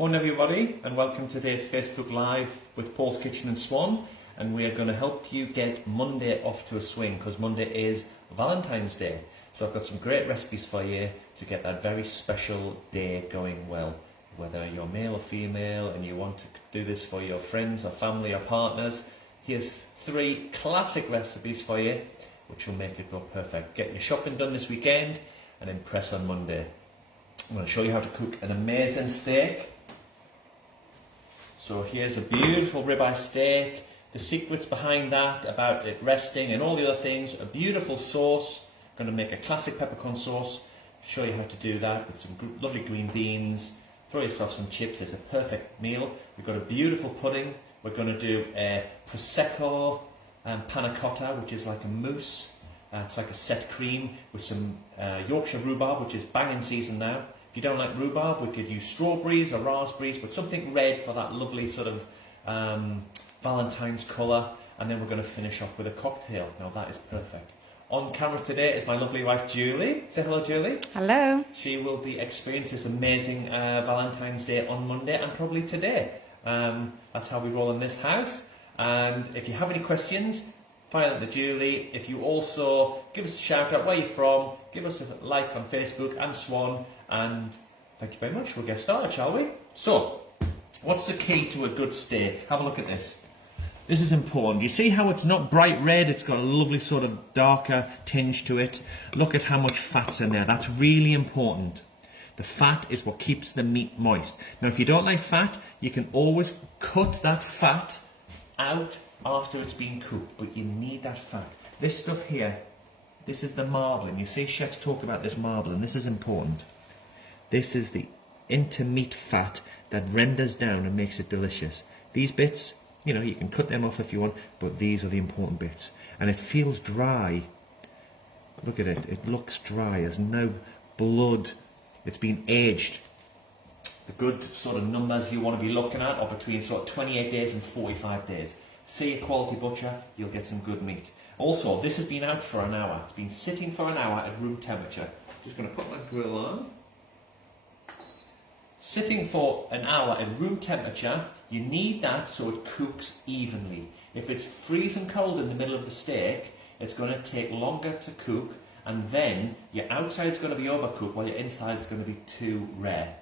Morning everybody, and welcome to today's Facebook Live with Paul's Kitchen and Swan, and we are going to help you get Monday off to a swing because Monday is Valentine's Day. So I've got some great recipes for you to get that very special day going well. Whether you're male or female and you want to do this for your friends or family or partners, here's 3 classic recipes for you which will make it go perfect. Get your shopping done this weekend and impress on Monday. I'm going to show you how to cook an amazing steak. So here's a beautiful ribeye steak. The secrets behind that, about it resting and all the other things, a beautiful sauce. I'm going to make a classic peppercorn sauce. Show you how to do that with some lovely green beans. Throw yourself some chips. It's a perfect meal. We've got a beautiful pudding. We're going to do a Prosecco panna cotta, which is like a mousse. It's like a set cream with some Yorkshire rhubarb, which is bang in season now. If you don't like rhubarb, we could use strawberries or raspberries, but something red for that lovely sort of Valentine's colour. And then we're going to finish off with a cocktail. Now that is perfect. On camera today is my lovely wife Julie. Say hello, Julie. Hello. She will be experiencing this amazing Valentine's Day on Monday and probably today. That's how we roll in this house. And if you have any questions, fire them to Julie. If you also give us a shout out where you're from, give us a like on Facebook and Swan. And thank you very much. We'll get started, shall we? So, what's the key to a good steak? Have a look at this. This is important. You see how it's not bright red? It's got a lovely sort of darker tinge to it. Look at how much fat's in there. That's really important. The fat is what keeps the meat moist. Now, if you don't like fat, you can always cut that fat out after it's been cooked, but you need that fat. This stuff here, this is the marbling. You see chefs talk about this marbling. This is important. This is the intermeat fat that renders down and makes it delicious. These bits, you know, you can cut them off if you want, but these are the important bits. And it feels dry. Look at it. It looks dry. There's no blood. It's been aged. The good sort of numbers you want to be looking at are between sort of 28 days and 45 days. See a quality butcher, you'll get some good meat. Also, this has been out for an hour. It's been sitting for an hour at room temperature. Just going to put my grill on. Sitting for an hour at room temperature, you need that so it cooks evenly. If it's freezing cold in the middle of the steak, it's going to take longer to cook, and then your outside's going to be overcooked while your inside's going to be too rare.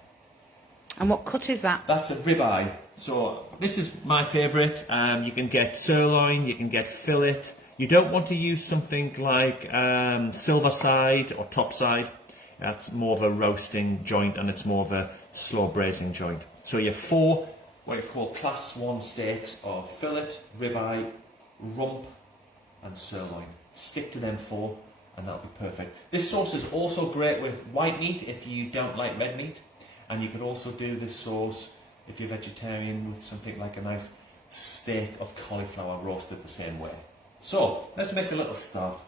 And what cut is that? That's a ribeye. So this is my favourite. You can get sirloin, you can get fillet. You don't want to use something like silver side or top side. That's more of a roasting joint and it's more of a slow braising joint. So your 4 what you call class 1 steaks are fillet, ribeye, rump and sirloin. Stick to them 4 and that'll be perfect. This sauce is also great with white meat if you don't like red meat. And you could also do this sauce if you're vegetarian with something like a nice steak of cauliflower roasted the same way. So let's make a little start.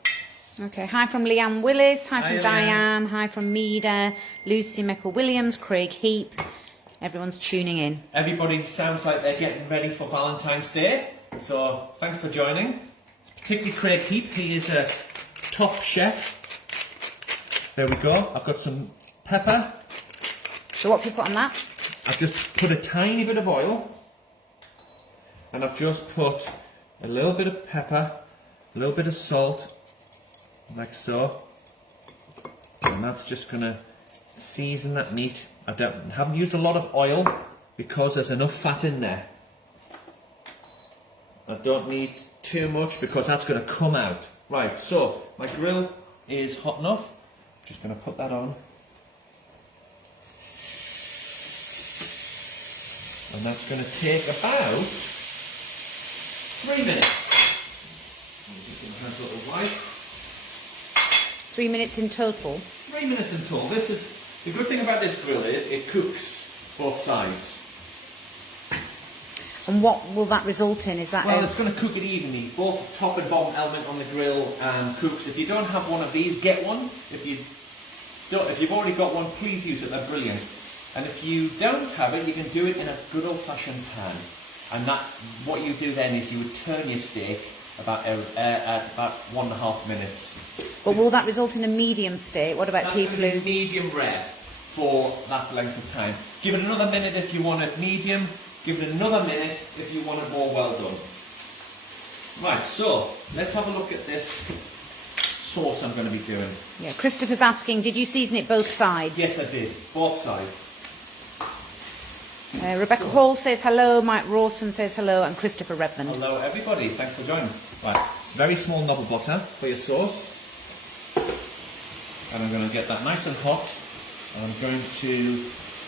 Okay, hi from Leanne Willis, hi from Diane, Leanne. Hi from Meada, Lucy Mickle-Williams, Craig Heap. Everyone's tuning in. Everybody sounds like they're getting ready for Valentine's Day. So thanks for joining. Particularly Craig Heap, he is a top chef. There we go. I've got some pepper. So what have you put on that? I've just put a tiny bit of oil. And I've just put a little bit of pepper, a little bit of salt. Like so, and that's just going to season that meat. I haven't used a lot of oil because there's enough fat in there. I don't need too much because that's going to come out. Right, so my grill is hot enough. I'm just going to put that on. And that's going to take about 3 minutes. I'm just going to have a little wipe. 3 minutes in total? 3 minutes in total. This is the good thing about this grill is it cooks both sides. And what will that result in? Is that well, it's going to cook it evenly. Both top and bottom element on the grill cooks. If you don't have one of these, get one. If you've already got one, please use it. They're brilliant. And if you don't have it, you can do it in a good old-fashioned pan. And that, what you do then is you would turn your steak at about 1.5 minutes. But will that result in a medium steak? What about people who... medium rare. for that length of time. Give it another minute if you want it medium. Give it another minute if you want it more well done. Right, so let's have a look at this sauce I'm going to be doing. Yeah, Christopher's asking, did you season it both sides? Yes, I did. Both sides. Rebecca Hall says hello, Mike Rawson says hello, and Christopher Redmond. Hello everybody, thanks for joining. Right, very small knob of butter for your sauce. And I'm going to get that nice and hot. And I'm going to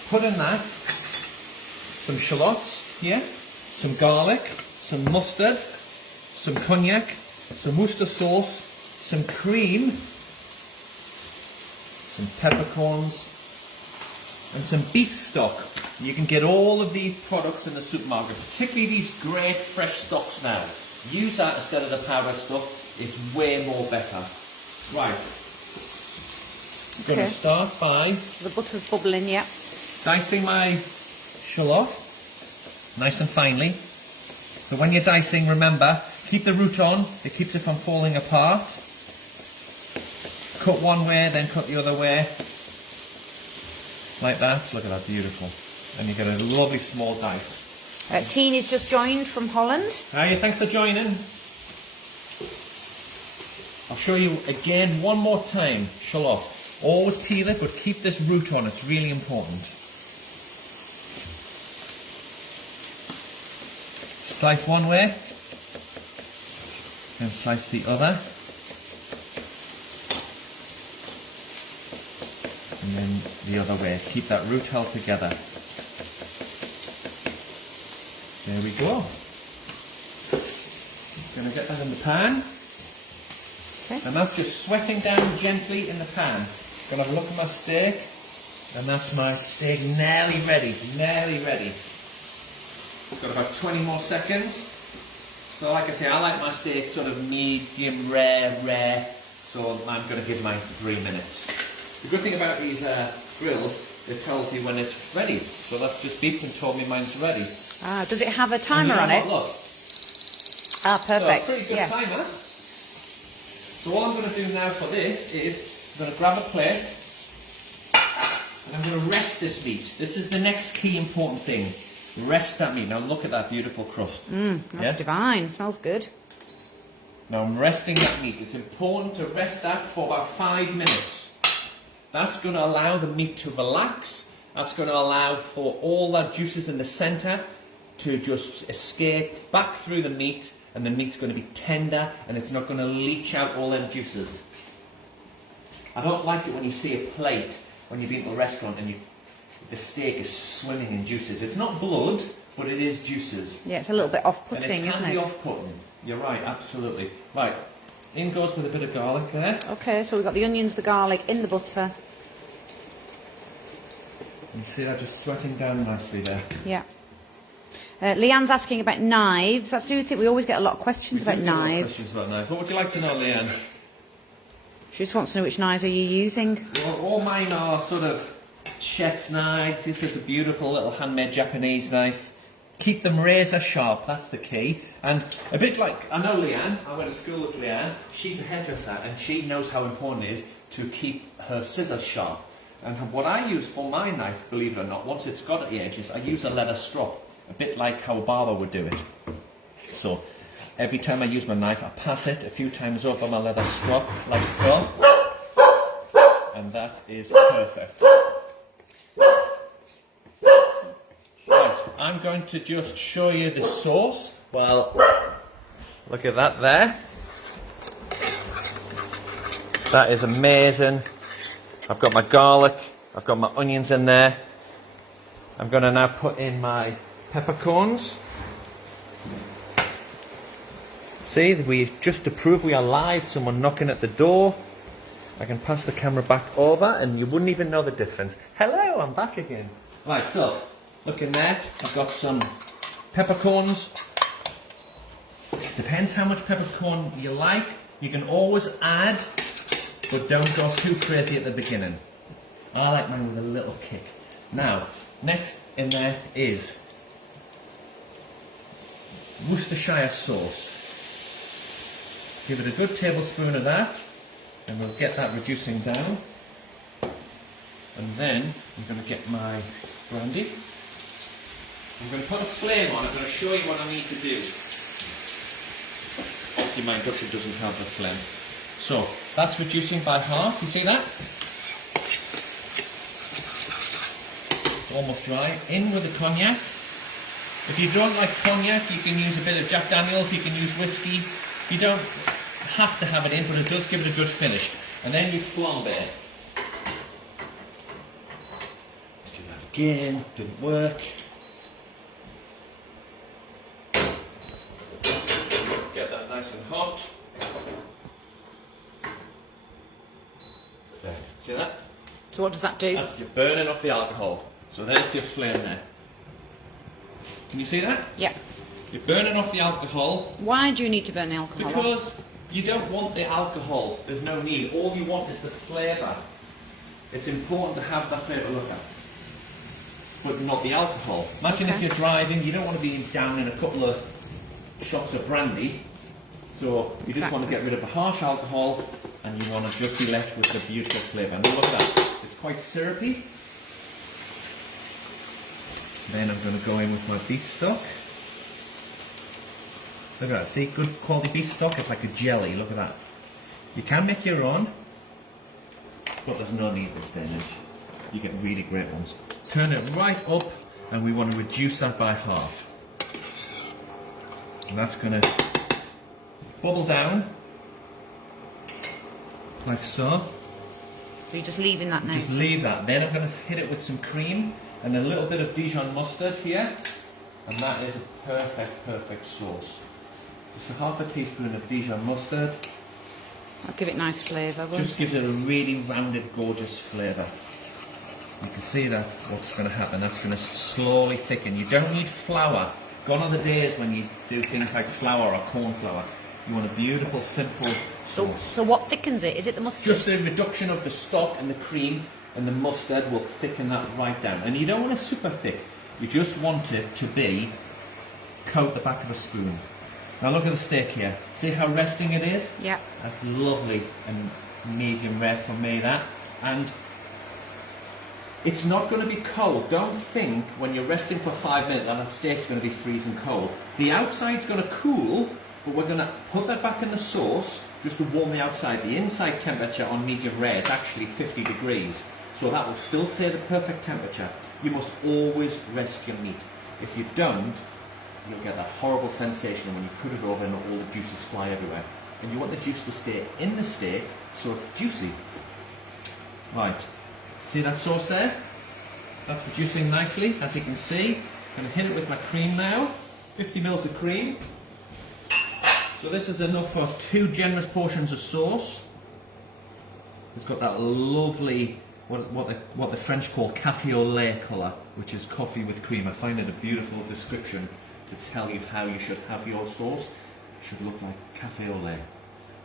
put in that some shallots here, some garlic, some mustard, some cognac, some Worcester sauce, some cream, some peppercorns, and some beef stock. You can get all of these products in the supermarket, particularly these great fresh stocks now. Use that instead of the powdered stuff. It's way more better. Right. I'm going to start by... The butter's bubbling, yeah. Dicing my shallot, nice and finely. So when you're dicing, remember, keep the root on. It keeps it from falling apart. Cut one way, then cut the other way. Like that. Look at that, beautiful. And you get a lovely small dice. Tina's just joined from Holland. Hi, thanks for joining. I'll show you again one more time. Shallot. Always peel it, but keep this root on. It's really important. Slice one way. And slice the other. And then the other way. Keep that root held together. There we go. Going to get that in the pan. Okay. And that's just sweating down gently in the pan. Going to have a look at my steak. And that's my steak nearly ready. Nearly ready. Got about 20 more seconds. So like I say, I like my steak sort of medium rare. So I'm going to give mine 3 minutes. The good thing about these grills, it tells you when it's ready. So that's just beeped and told me mine's ready. Ah, does it have a timer on it? Look. Ah, perfect. So a pretty good timer. So all I'm going to do now for this is I'm going to grab a plate and I'm going to rest this meat. This is the next key important thing. Rest that meat. Now look at that beautiful crust. That's divine. Smells good. Now I'm resting that meat. It's important to rest that for about 5 minutes. That's going to allow the meat to relax. That's going to allow for all that juices in the centre to just escape back through the meat, and the meat's going to be tender and it's not going to leach out all them juices. I don't like it when you see a plate when you've been to a restaurant and the steak is swimming in juices. It's not blood, but it is juices. Yeah, it's a little bit off-putting, isn't it? It can be off-putting. You're right, absolutely. Right, in goes with a bit of garlic there. Okay, so we've got the onions, the garlic in the butter. You see that just sweating down nicely there. Yeah. Leanne's asking about knives. I do think we always get a lot of questions about knives. What would you like to know, Leanne? She just wants to know which knives are you using. Well, all mine are sort of chef's knives. This is a beautiful little handmade Japanese knife. Keep them razor sharp, that's the key. And a bit like, I know Leanne, I went to school with Leanne. She's a hairdresser and she knows how important it is to keep her scissors sharp. And what I use for my knife, believe it or not, once it's got at the edges, I use a leather strop. A bit like how a barber would do it. So, every time I use my knife, I pass it a few times over my leather strop, like so. And that is perfect. Right, I'm going to just show you the sauce. Well, look at that there. That is amazing. I've got my garlic, I've got my onions in there. I'm going to now put in my peppercorns. See, just to prove we are live, someone knocking at the door. I can pass the camera back over and you wouldn't even know the difference. Hello, I'm back again. Right, so, look in there. I've got some peppercorns. Depends how much peppercorn you like. You can always add, but don't go too crazy at the beginning. I like mine with a little kick. Now, next in there is Worcestershire sauce. Give it a good tablespoon of that and we'll get that reducing down. And then I'm going to get my brandy. I'm going to put a flame on. I'm going to show you what I need to do. Obviously my induction doesn't have the flame. So that's reducing by half. You see that? It's almost dry. In with the cognac. If you don't like cognac, you can use a bit of Jack Daniels, you can use whiskey. You don't have to have it in, but it does give it a good finish. And then you flambe it. Do that again, didn't work. Get that nice and hot. There, see that? So what does that do? That's, you're burning off the alcohol. So there's your flame there. Can you see that? Yeah. You're burning off the alcohol. Why do you need to burn the alcohol off? Because you don't want the alcohol. There's no need. All you want is the flavour. It's important to have that flavour, look at, but not the alcohol. Imagine if you're driving, you don't want to be down in a couple of shots of brandy. So you just want to get rid of the harsh alcohol and you want to just be left with the beautiful flavour. And look at that. It's quite syrupy. Then I'm going to go in with my beef stock. Look at that, see, good quality beef stock, it's like a jelly, look at that. You can make your own, but there's no need this day and age. You get really great ones. Turn it right up, and we want to reduce that by half. And that's going to bubble down, like so. So you're just leaving that now? Just leave that. Then I'm going to hit it with some cream and a little bit of Dijon mustard here, and that is a perfect sauce. Just a half a teaspoon of Dijon mustard. I'll give it nice flavour, won't Just gives it a really rounded, gorgeous flavour. You can see that what's going to happen. That's going to slowly thicken. You don't need flour. Gone are the days when you do things like flour or corn flour. You want a beautiful, simple sauce. So what thickens it? Is it the mustard? Just the reduction of the stock and the cream and the mustard will thicken that right down. And you don't want it super thick. You just want it to be coat the back of a spoon. Now look at the steak here. See how resting it is? Yeah. That's lovely and medium rare for me, that. And it's not going to be cold. Don't think when you're resting for 5 minutes that steak's going to be freezing cold. The outside's going to cool, but we're going to put that back in the sauce just to warm the outside. The inside temperature on medium rare is actually 50 degrees. So that will still stay the perfect temperature. You must always rest your meat. If you don't, you'll get that horrible sensation when you put it over and all the juices fly everywhere. And you want the juice to stay in the steak so it's juicy. Right, see that sauce there? That's reducing nicely, as you can see. I'm going to hit it with my cream now. 50 mils of cream. So this is enough for 2 generous portions of sauce. It's got that lovely, what the French call 𝗂𝙁𝙦 colour, which is coffee with cream. I find it a beautiful description to tell you how you should have your sauce. It should look like 𝗂𝙁𝙦.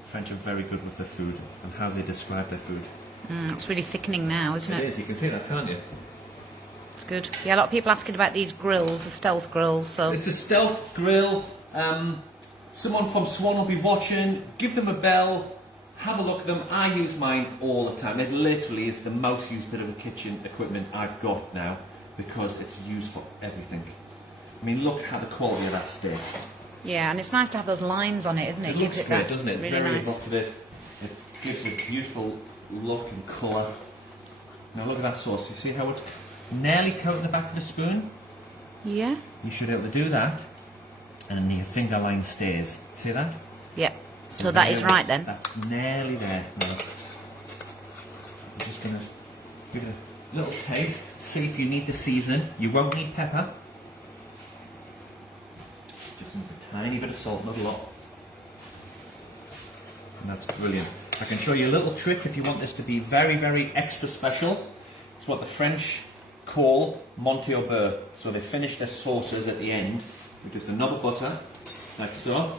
French are very good with their food and how they describe their food. It's really thickening now, isn't it? It is, you can see that, can't you? It's good. Yeah, a lot of people asking about these grills, the stealth grills. So it's a stealth grill. Someone from Swan will be watching. Give them a bell. Have a look at them. I use mine all the time. It literally is the most used bit of kitchen equipment I've got now because it's used for everything. I mean, look at the quality of that steak. Yeah, and it's nice to have those lines on it, isn't it? It looks gives great, that doesn't it? It's really very nice. evocative. It gives a beautiful look and colour. Now look at that sauce. You see how it's nearly coating the back of the spoon? Yeah. You should be able to do that, and your finger line stays. See that? Yeah. So that is right then? That's nearly there. Now, I'm just going to give it a little taste. See if you need the season. You won't need pepper. Just needs a tiny bit of salt, not a lot. And that's brilliant. I can show you a little trick if you want this to be very, very extra special. It's what the French call monte au beurre. So they finish their sauces at the end with just another butter, like so.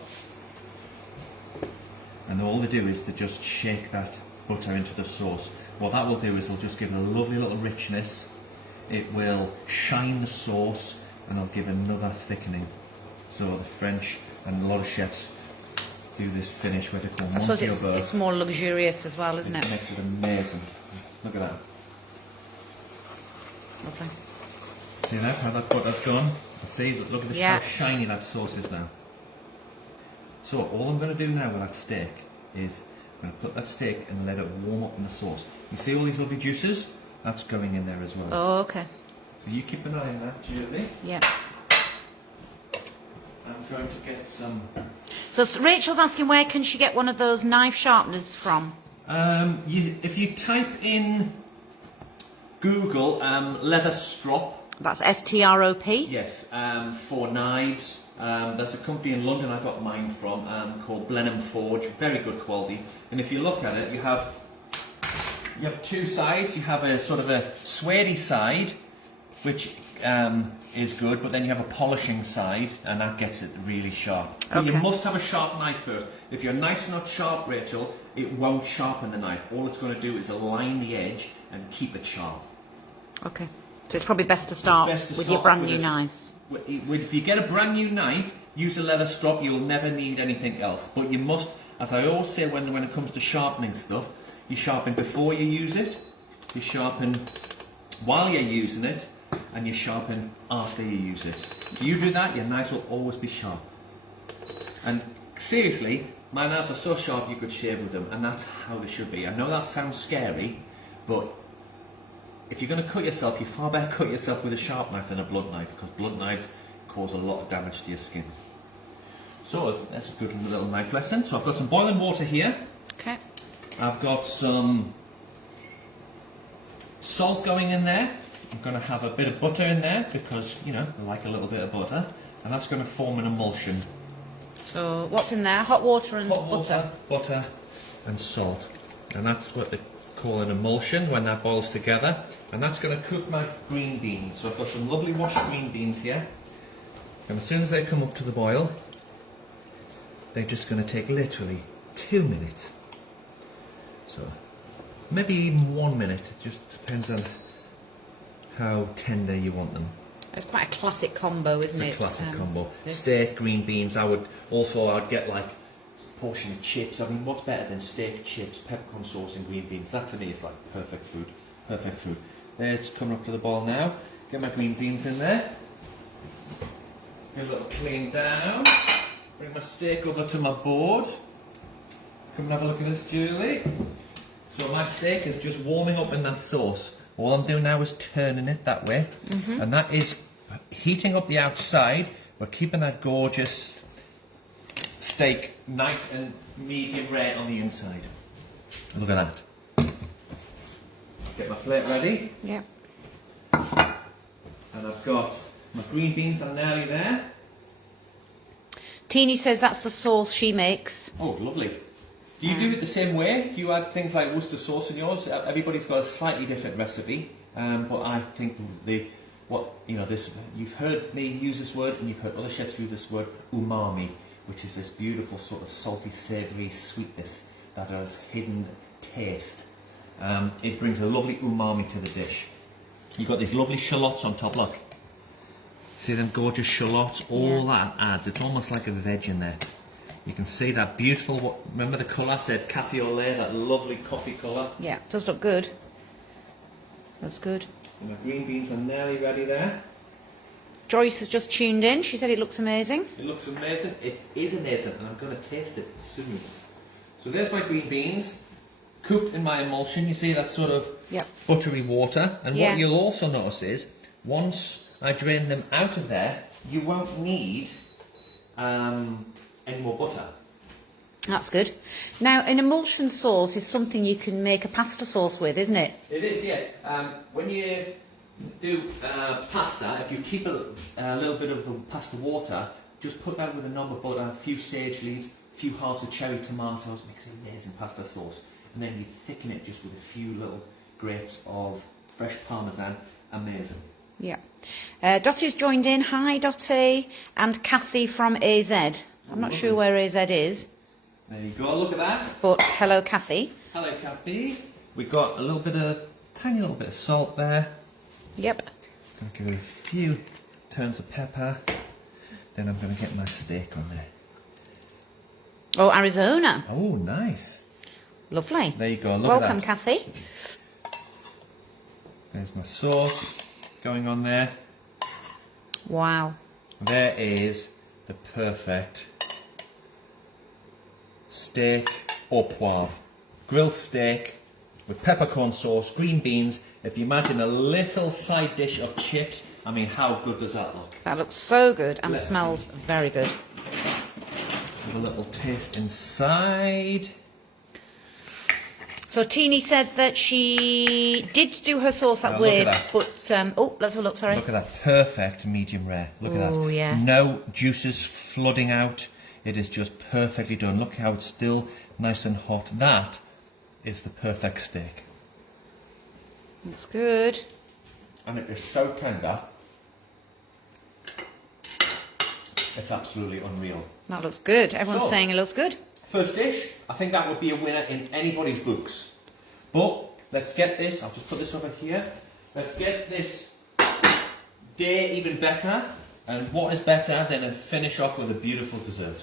And all they do is they just shake that butter into the sauce. What that will do is it'll just give it a lovely little richness. It will shine the sauce and it'll give another thickening. So the French and a lot of chefs do this finish where they call monte au beurre. It's more luxurious as well, isn't it? It makes it amazing. Look at that. Lovely. See that, how that butter's gone? See, look at this, how shiny that sauce is now. So all I'm going to do now with that steak is I'm going to put that steak and let it warm up in the sauce. You see all these lovely juices? That's going in there as well. Oh, okay. So you keep an eye on that, Julie. Yeah. I'm going to get some... So Rachel's asking where can she get one of those knife sharpeners from? If you type in Google leather strop. That's STROP? Yes, for knives. There's a company in London I got mine from called Blenheim Forge, very good quality. And if you look at it, you have two sides. You have a sort of a suede side, which is good, but then you have a polishing side, and that gets it really sharp. But you must have a sharp knife first. If your knife's not sharp, Rachel, it won't sharpen the knife. All it's going to do is align the edge and keep it sharp. Okay. So it's probably best to start with your brand new knives. If you get a brand new knife, use a leather strop, you'll never need anything else. But you must, as I always say when it comes to sharpening stuff, you sharpen before you use it, you sharpen while you're using it, and you sharpen after you use it. If you do that, your knives will always be sharp. And seriously, my knives are so sharp you could shave with them, and that's how they should be. I know that sounds scary, but if you're going to cut yourself, you far better cut yourself with a sharp knife than a blunt knife, because blunt knives cause a lot of damage to your skin. So that's a good little knife lesson. So I've got some boiling water here. Okay. I've got some salt going in there. I'm going to have a bit of butter in there because, you know, I like a little bit of butter. And that's going to form an emulsion. So what's in there? Hot water and butter? Butter and salt. And that's what they call an emulsion when that boils together. And that's going to cook my green beans. So I've got some lovely washed green beans here. And as soon as they come up to the boil, they're just going to take literally 2 minutes. So maybe even 1 minute. It just depends on how tender you want them. It's quite a classic combo, isn't it? It's a classic combo. Steak, green beans. I'd get like a portion of chips. I mean, what's better than steak, chips, peppercorn sauce and green beans? That to me is like perfect food. Perfect food. There, it's coming up to the boil now. Get my green beans in there. Get a little clean down. Bring my steak over to my board. Come and have a look at this, Julie. So my steak is just warming up in that sauce. All I'm doing now is turning it that way, and that is heating up the outside, but keeping that gorgeous steak nice and medium rare on the inside. Look at that. Get my plate ready. Yeah. And I've got my green beans are nearly there. Teeny says that's the sauce she makes. Oh, lovely. Do you do it the same way? Do you add things like Worcester sauce in yours? Everybody's got a slightly different recipe, but I think you've heard me use this word, and you've heard other chefs use this word, umami, which is this beautiful sort of salty, savoury sweetness that has hidden taste. It brings a lovely umami to the dish. You've got these lovely shallots on top. Look, see them gorgeous shallots? All that adds. It's almost like a veg in there. You can see that beautiful, remember the colour I said, 𝗃𝐴, that lovely coffee colour? Yeah, it does look good. That's good. And my green beans are nearly ready there. Joyce has just tuned in. She said it looks amazing. It looks amazing. It is amazing, and I'm going to taste it soon. So there's my green beans, cooked in my emulsion. You see that sort of buttery water. And what you'll also notice is, once I drain them out of there, you won't need any more butter. That's good. Now, an emulsion sauce is something you can make a pasta sauce with, isn't it? It is, yeah. When you do pasta, if you keep a little bit of the pasta water, just put that with a knob of butter, a few sage leaves, a few halves of cherry tomatoes, makes an amazing pasta sauce. And then you thicken it just with a few little grates of fresh parmesan. Amazing. Yeah. Dottie's joined in. Hi, Dottie. And Kathy from AZ. I'm not sure where AZ is. There you go, look at that. But hello, Kathy. Hello, Kathy. We've got a little bit of, tiny little bit of salt there. Yep. Going to give it a few turns of pepper. Then I'm going to get my steak on there. Oh, Arizona. Oh, nice. Lovely. There you go, look Welcome, at that. Kathy. There's my sauce. going on there. Wow. There is the perfect steak au poivre. Grilled steak with peppercorn sauce, green beans. If you imagine a little side dish of chips, I mean, how good does that look? That looks so good and smells very good. Have a little taste inside. So Teeny said that she did do her sauce that Now, way, look at that. but oh, let's have a look. Sorry. Look at that perfect medium rare. Look at that. Oh yeah. No juices flooding out. It is just perfectly done. Look how it's still nice and hot. That is the perfect steak. Looks good. And it is so tender. It's absolutely unreal. That looks good. Everyone's So, saying it looks good. First dish, I think that would be a winner in anybody's books. But let's get this, I'll just put this over here. Let's get this day even better. And what is better than to finish off with a beautiful dessert?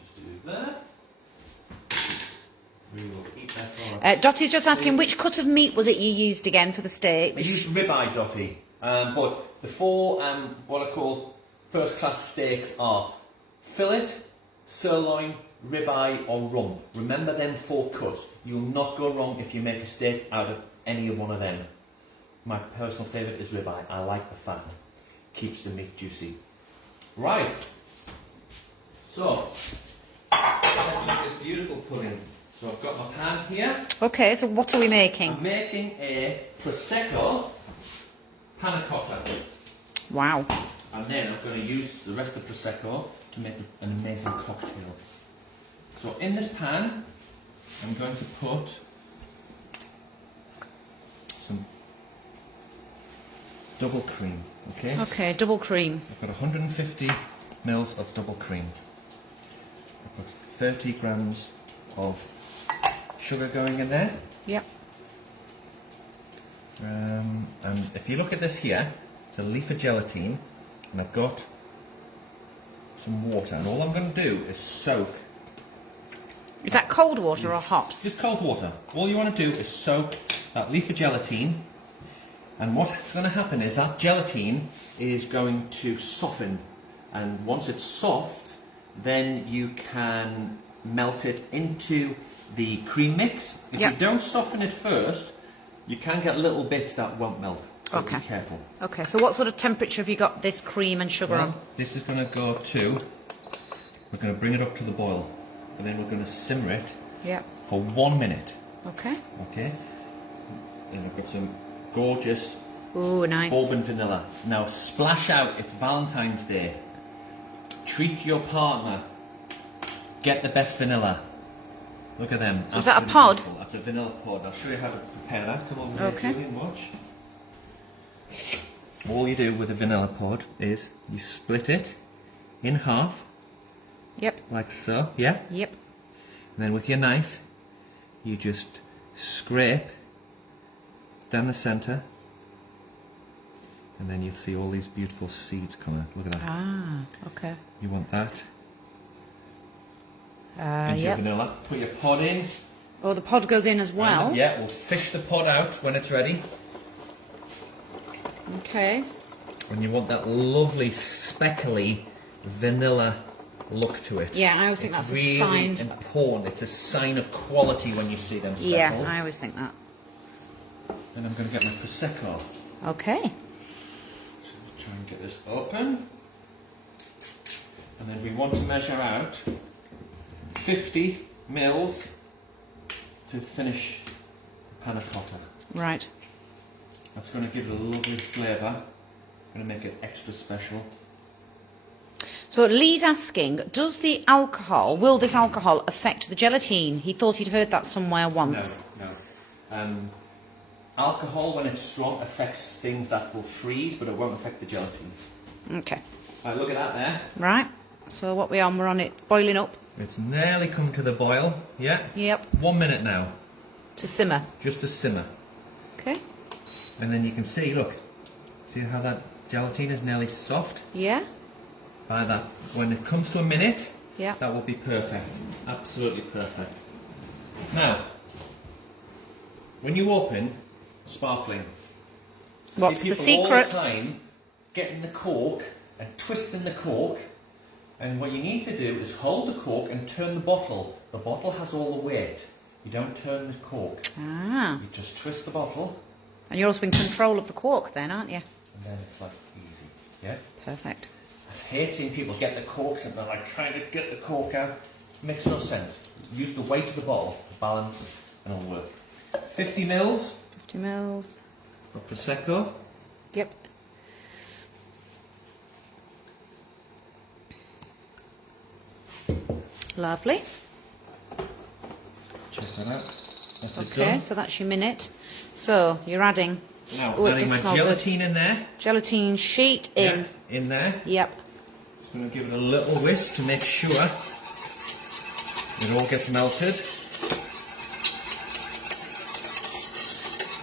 Just do that. We will eat that for Dottie's just asking which cut of meat was it you used again for the steak? I used ribeye, Dottie. But the four, what I call first class steaks are fillet, sirloin, ribeye or rump. Remember them 4 cuts. You'll not go wrong if you make a steak out of any one of them. My personal favourite is ribeye. I like the fat. Keeps the meat juicy. Right. So, let's make this beautiful pudding. So I've got my pan here. Okay, so what are we making? I'm making a Prosecco panna cotta. Wow. And then I'm going to use the rest of the Prosecco to make an amazing cocktail. So in this pan, I'm going to put some double cream, okay? Okay, double cream. I've got 150 mils of double cream. I've got 30 grams of sugar going in there. Yep. And if you look at this here, it's a leaf of gelatine, and I've got some water, and all I'm going to do is soak. Is that cold water or hot? Just cold water. All you want to do is soak that leaf of gelatine, and what's going to happen is that gelatine is going to soften, and once it's soft, then you can melt it into the cream mix. If you don't soften it first, you can get little bits that won't melt. So be careful. Okay, so what sort of temperature have you got this cream and sugar on? This is going to go to, we're going to bring it up to the boil, and then we're going to simmer it for 1 minute. Okay. Okay. And I've got some gorgeous nice. bourbon vanilla. Now splash out, it's Valentine's Day. Treat your partner. Get the best vanilla. Look at them. So is that a pod? Beautiful. That's a vanilla pod. I'll show you how to prepare that. Come over here, Julie, and watch. All you do with a vanilla pod is you split it in half. Yep. Like so, yeah? Yep. And then with your knife, you just scrape down the centre, and then you'll see all these beautiful seeds coming. Look at that. Ah, okay. You want that into your vanilla. Put your pod in. Oh, the pod goes in as well. And, yeah, we'll fish the pod out when it's ready. Okay. And you want that lovely speckly vanilla look to it. Yeah, I always think that's a sign. It's really important. It's a sign of quality when you see them speckled. Yeah, I always think that. And I'm going to get my Prosecco. Okay. So try and get this open. And then we want to measure out 50 mils to finish the panna cotta. Right. That's going to give it a lovely flavour. Going to make it extra special. So Lee's asking, will this alcohol affect the gelatine? He thought he'd heard that somewhere once. No. Alcohol, when it's strong, affects things that will freeze, but it won't affect the gelatine. Okay. Right, look at that there. Right. So what we're on it boiling up. It's nearly come to the boil. Yeah? Yep. 1 minute now. To simmer. Just to simmer. Okay. And then you can see, look, see how that gelatine is nearly soft? Yeah. By that, when it comes to a minute, that will be perfect. Absolutely perfect. Now, when you open sparkling, What's See the people secret? all the time getting the cork and twisting the cork, and what you need to do is hold the cork and turn the bottle. The bottle has all the weight. You don't turn the cork. Ah. You just twist the bottle. And you're also in control of the cork then, aren't you? And then it's like easy. Yeah? Perfect. I hate seeing people get the corks and they're like trying to get the cork out. Makes no sense. Use the weight of the bottle to balance and it'll work. 50 mils 50 mils. of Prosecco. Yep. Lovely. Check that out. That's it Okay, done. so that's your minute. So you're adding. Now, Oh, it adding does my smell good. gelatine in there. Gelatine sheet in. Yeah, in there. Yep. I'm going to give it a little whisk to make sure it all gets melted.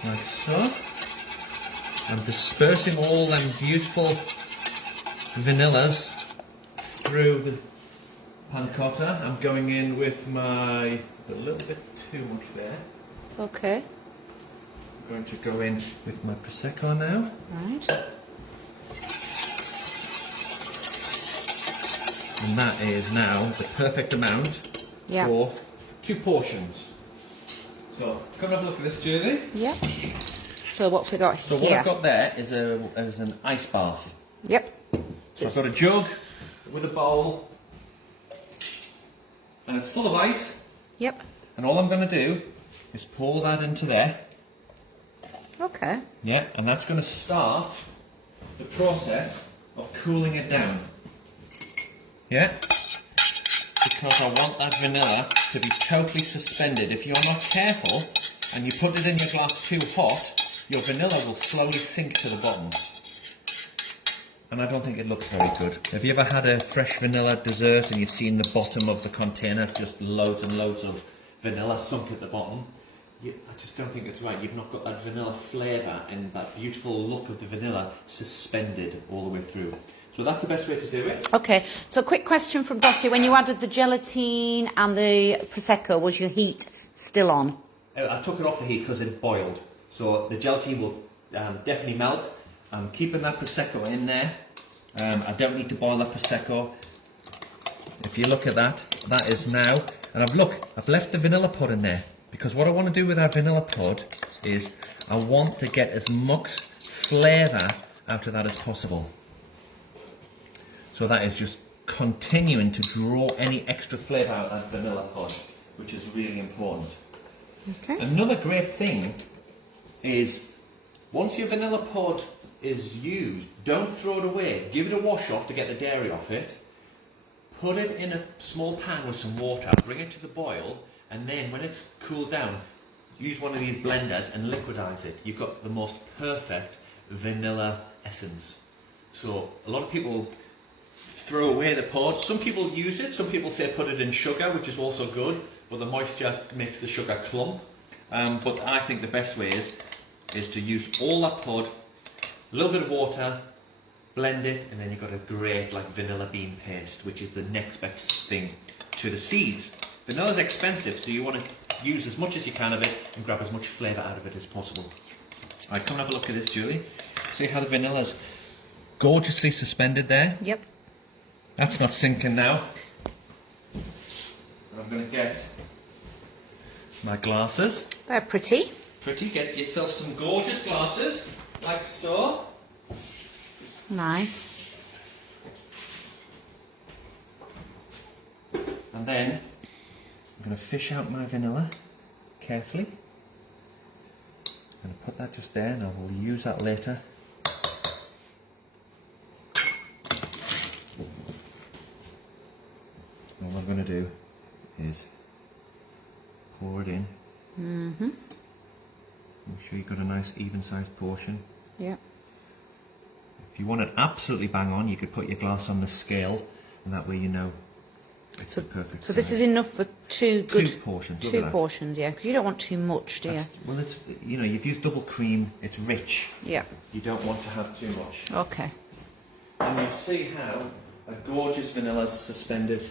Like so. I'm dispersing all them beautiful vanillas through the panna cotta. I'm going in with my, a little bit too much there. Okay. I'm going to go in with my Prosecco now. Right. And that is now the perfect amount for 2 portions. So, come and have a look at this, Julie. Yep. So what have we got here? So what I've got there is an ice bath. Yep. So I've got a jug with a bowl, and it's full of ice. Yep. And all I'm going to do is pour that into there. Okay. Yeah, and that's going to start the process of cooling it down. Yeah? Because I want that vanilla to be totally suspended. If you're not careful and you put it in your glass too hot, your vanilla will slowly sink to the bottom. And I don't think it looks very good. Have you ever had a fresh vanilla dessert and you've seen the bottom of the container, just loads and loads of vanilla sunk at the bottom? I just don't think it's right. You've not got that vanilla flavour and that beautiful look of the vanilla suspended all the way through. So that's the best way to do it. Okay, so quick question from Dottie. When you added the gelatine and the Prosecco, was your heat still on? I took it off the heat because it boiled. So the gelatine will definitely melt. I'm keeping that Prosecco in there. I don't need to boil that Prosecco. If you look at that, that is now, and I've left the vanilla pod in there because what I want to do with our vanilla pod is I want to get as much flavour out of that as possible. So that is just continuing to draw any extra flavour out of that vanilla pod, which is really important. Okay. Another great thing is once your vanilla pod is used, don't throw it away. Give it a wash off to get the dairy off it. Put it in a small pan with some water, bring it to the boil, and then when it's cooled down, use one of these blenders and liquidize it. You've got the most perfect vanilla essence. So a lot of people throw away the pod. Some people use it, some people say put it in sugar, which is also good, but the moisture makes the sugar clump. But I think the best way is to use all that pod, a little bit of water, blend it, and then you've got a great like vanilla bean paste, which is the next best thing to the seeds. Vanilla's expensive, so you want to use as much as you can of it and grab as much flavour out of it as possible. Alright, come and have a look at this, Julie. See how the vanilla's gorgeously suspended there? Yep. That's not sinking now. And I'm going to get my glasses. They're pretty. Pretty, get yourself some gorgeous glasses, like so. Nice. And then I'm going to fish out my vanilla carefully. I'm going to put that just there and I will use that later. And what I'm going to do is pour it in. Mm-hmm. Make sure you've got a nice even sized portion. Yeah. If you want it absolutely bang on, you could put your glass on the scale and that way you know it's the perfect So size. this is enough for two portions. Two portions, yeah, because you don't want too much, do you? Well, it's, you know, you've used double cream, it's rich. Yeah. You don't want to have too much. Okay. And you see how a gorgeous vanilla's suspended.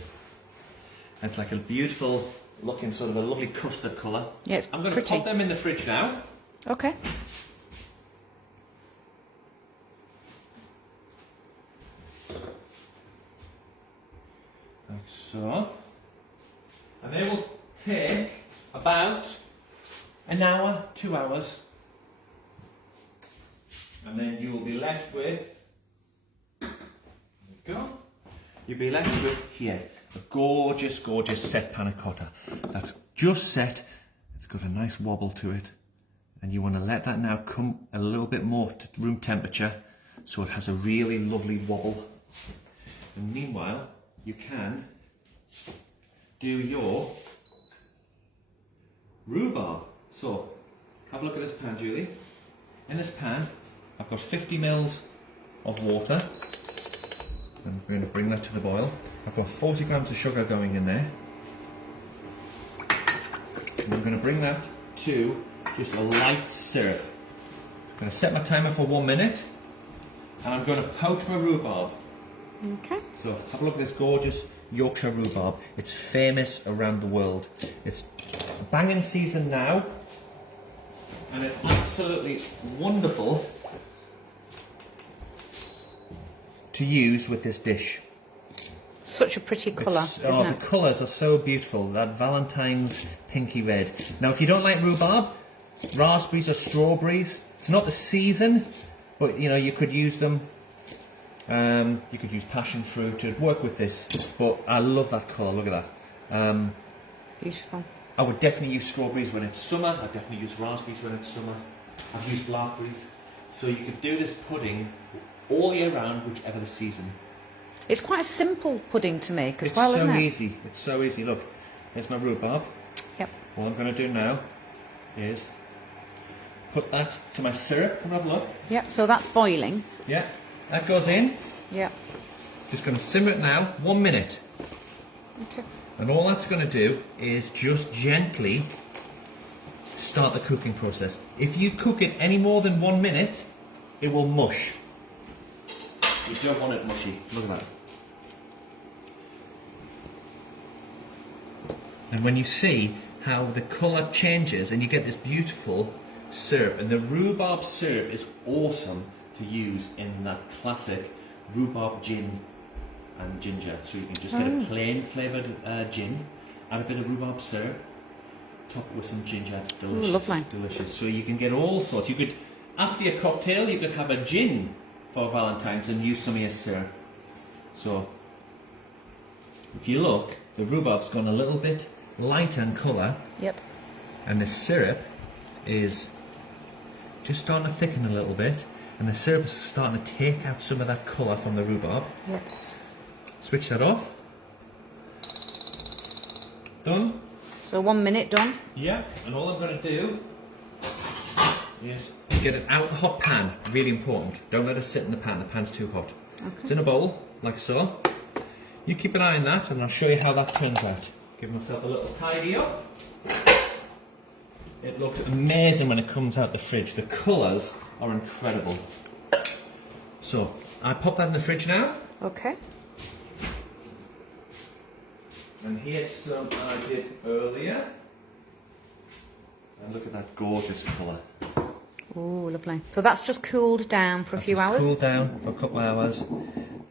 It's like a beautiful looking sort of a lovely custard colour. Yeah, it's I'm going to pretty. pop them in the fridge now. Okay. so. And they will take about an hour, 2 hours. And then you will be left with, there you go, you'll be left with here, a gorgeous, gorgeous set panna cotta. That's just set, it's got a nice wobble to it. And you want to let that now come a little bit more to room temperature so it has a really lovely wobble. And meanwhile, you can do your rhubarb. So, have a look at this pan, Julie. In this pan, I've got 50 mils of water. I'm going to bring that to the boil. I've got 40 grams of sugar going in there. And I'm going to bring that to just a light syrup. I'm going to set my timer for 1 minute. And I'm going to poach my rhubarb. Okay. So have a look at this gorgeous Yorkshire rhubarb. It's famous around the world. It's banging season now. And it's absolutely wonderful to use with this dish. Such a pretty colour, isn't it? The colours are so beautiful. That Valentine's pinky red. Now if you don't like rhubarb, raspberries or strawberries, it's not the season, but you know, you could use them. You could use passion fruit to work with this, but I love that colour, look at that. Beautiful. I would definitely use strawberries when it's summer, I'd definitely use raspberries when it's summer, I've used blackberries. So you could do this pudding all year round, whichever the season. It's quite a simple pudding to make as well, isn't it? It's so easy, it's so easy. Look, here's my rhubarb. Yep. What I'm going to do now is put that to my syrup. Come have a look. Yep, so that's boiling. Yeah, that goes in. Yep. Just going to simmer it now, 1 minute. Okay. And all that's going to do is just gently start the cooking process. If you cook it any more than 1 minute, it will mush. You don't want it mushy. Look at that. And when you see how the colour changes and you get this beautiful syrup, and the rhubarb syrup is awesome to use in that classic rhubarb gin and ginger. So you can just get a plain flavoured gin, add a bit of rhubarb syrup, top it with some ginger. It's delicious. Ooh, lovely. Delicious. So you can get all sorts. You could, after your cocktail, you could have a gin for Valentine's and use some of your syrup. So if you look, the rhubarb's gone a little bit lighter in colour. Yep. And the syrup is just starting to thicken a little bit, and the syrup is starting to take out some of that colour from the rhubarb. Yep. Switch that off. Done. So 1 minute done. Yeah, and all I'm going to do is get it out of the hot pan. Really important. Don't let it sit in the pan. The pan's too hot. Okay. It's in a bowl, like so. You keep an eye on that, and I'll show you how that turns out. Give myself a little tidy up. It looks amazing when it comes out the fridge. The colours are incredible. So, I pop that in the fridge now. Okay. And here's some I did earlier. And look at that gorgeous colour. Oh, lovely. So that's just cooled down for a few hours? Cooled down for a couple of hours.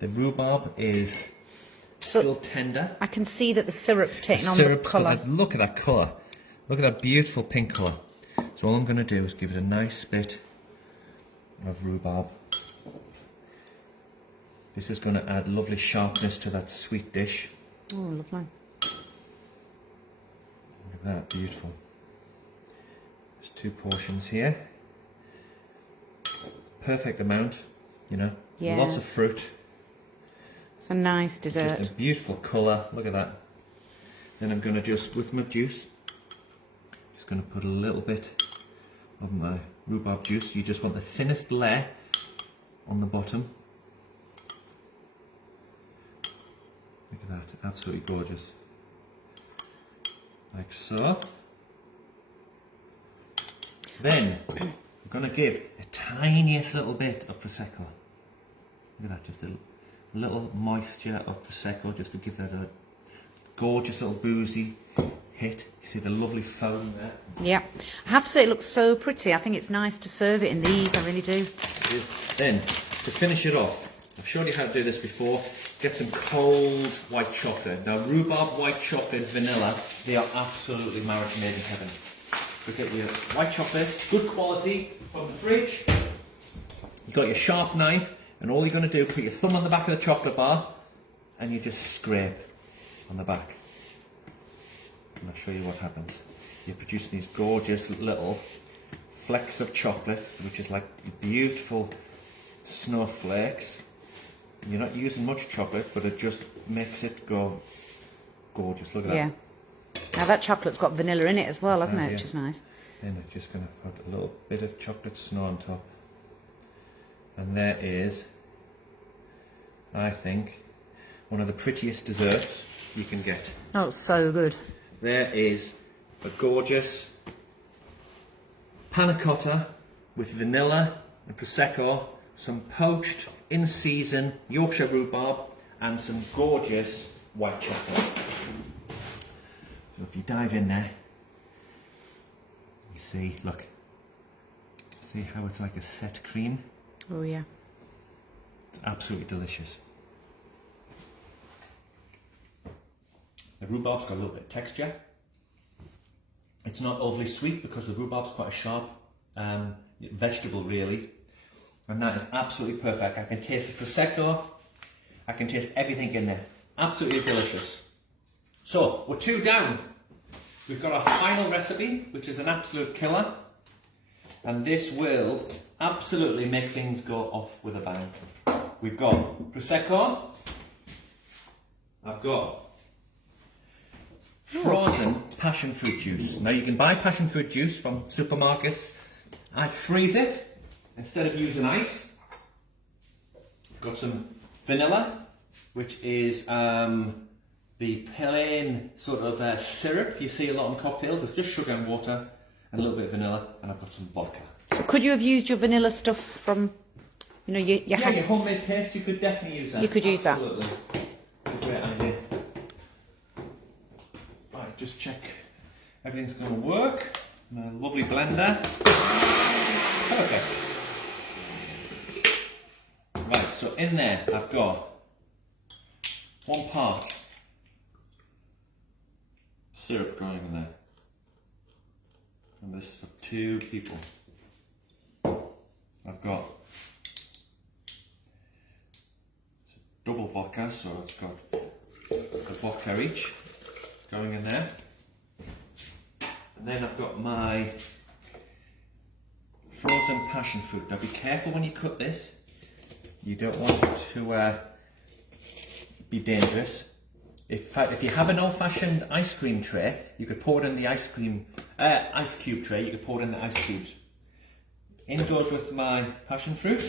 The rhubarb is still tender. I can see that the syrup's taking on the colour. Look at that colour. Look at that beautiful pink colour. So all I'm going to do is give it a nice bit of rhubarb. This is going to add lovely sharpness to that sweet dish. Oh, lovely. Look at that, beautiful. There's 2 portions here. Perfect amount, you know. Yeah. Lots of fruit. It's a nice dessert. Just a beautiful colour. Look at that. Then I'm going to just, with my juice, just going to put a little bit of my rhubarb juice. You just want the thinnest layer on the bottom. Look at that, absolutely gorgeous. Like so. Then I'm going to give a tiniest little bit of Prosecco. Look at that, just a little moisture of Prosecco, just to give that a gorgeous little boozy hit. You see the lovely foam there? Yeah. I have to say it looks so pretty. I think it's nice to serve it in these, I really do. It is. Then, to finish it off, I've showed you how to do this before. get some cold white chocolate. Now, rhubarb, white chocolate, vanilla, they are absolutely marriage made in heaven. So get your white chocolate, good quality, from the fridge. You've got your sharp knife, and all you're going to do, put your thumb on the back of the chocolate bar, and you just scrape on the back. And I'll show you what happens. You're producing these gorgeous little flecks of chocolate, which is like beautiful snowflakes. You're not using much chocolate, but it just makes it go gorgeous. Look at that. Yeah. Now that chocolate's got vanilla in it as well, hasn't it? Which is nice. Then we're just going to put a little bit of chocolate snow on top. And there is, I think, one of the prettiest desserts you can get. Oh, it's so good. There is a gorgeous panna cotta with vanilla and Prosecco, some poached in season Yorkshire rhubarb, and some gorgeous white chocolate. So if you dive in there, you see, look, see how it's like a set cream? Oh yeah. It's absolutely delicious. The rhubarb's got a little bit of texture. It's not overly sweet because the rhubarb's quite a sharp vegetable really. And that is absolutely perfect. I can taste the Prosecco, I can taste everything in there. Absolutely delicious. So, we're 2 down. We've got our final recipe, which is an absolute killer. And this will absolutely make things go off with a bang. We've got Prosecco. I've got frozen passion fruit juice. Now you can buy passion fruit juice from supermarkets. I freeze it instead of using ice. Got some vanilla, which is the plain sort of syrup you see a lot in cocktails. It's just sugar and water and a little bit of vanilla, and I've got some vodka. So could you have used your vanilla stuff from, you know, your homemade paste? You could definitely use that. You could use that. Absolutely. It's a great idea. Right, just check everything's going to work. My lovely blender. Perfect. Right, so in there I've got 1 part syrup going in there. And this is for 2 people. I've got double vodka, so it's got a vodka each going in there. And then I've got my frozen passion fruit. Now be careful when you cut this. You don't want it to be dangerous. If you have an old-fashioned ice cream tray, you could pour it in the ice cube tray. You could pour it in the ice cubes. In goes with my passion fruit,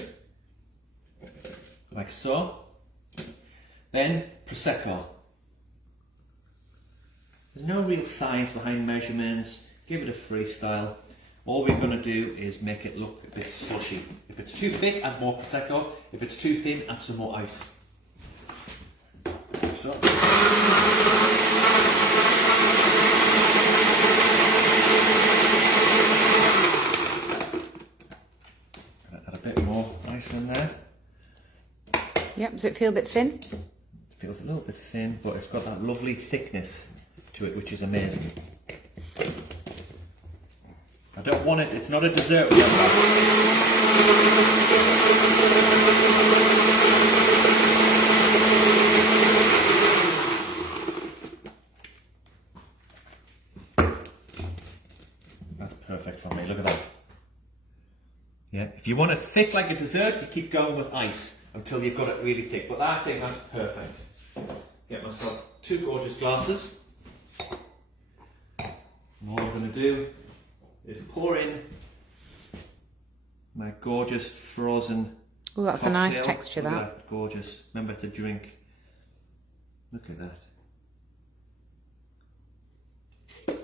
like so. Then Prosecco. There's no real science behind measurements. Give it a freestyle. All we're going to do is make it look a bit slushy. If it's too thick, add more Prosecco. If it's too thin, add some more ice. So. Add a bit more ice in there. Yep, does it feel a bit thin? It feels a little bit thin, but it's got that lovely thickness to it, which is amazing. I don't want it, it's not a dessert, remember. That's perfect for me, look at that. Yeah, if you want it thick like a dessert, you keep going with ice until you've got it really thick, but I think that's perfect. Get myself 2 gorgeous glasses. And all I'm going to do is pour in my gorgeous frozen Oh, that's cocktail. a nice texture, Look at that. gorgeous. Remember, it's a drink. Look at that. A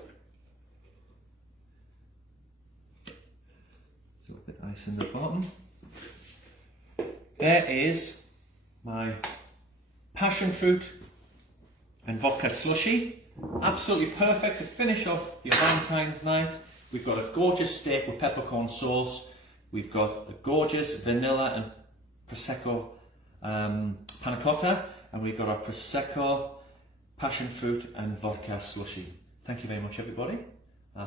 little bit of ice in the bottom. There is my passion fruit and vodka slushy. Absolutely perfect to finish off your Valentine's night. We've got a gorgeous steak with peppercorn sauce. We've got a gorgeous vanilla and Prosecco panna cotta. and we've got our Prosecco, passion fruit and vodka slushy. Thank you very much, everybody. I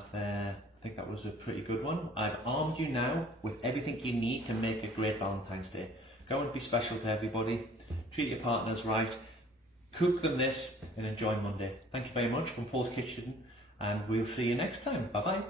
think that was a pretty good one. I've armed you now with everything you need to make a great Valentine's Day. Go and be special to everybody, treat your partners right, cook them this and enjoy Monday. Thank you very much from Paul's Kitchen, and we'll see you next time. Bye bye.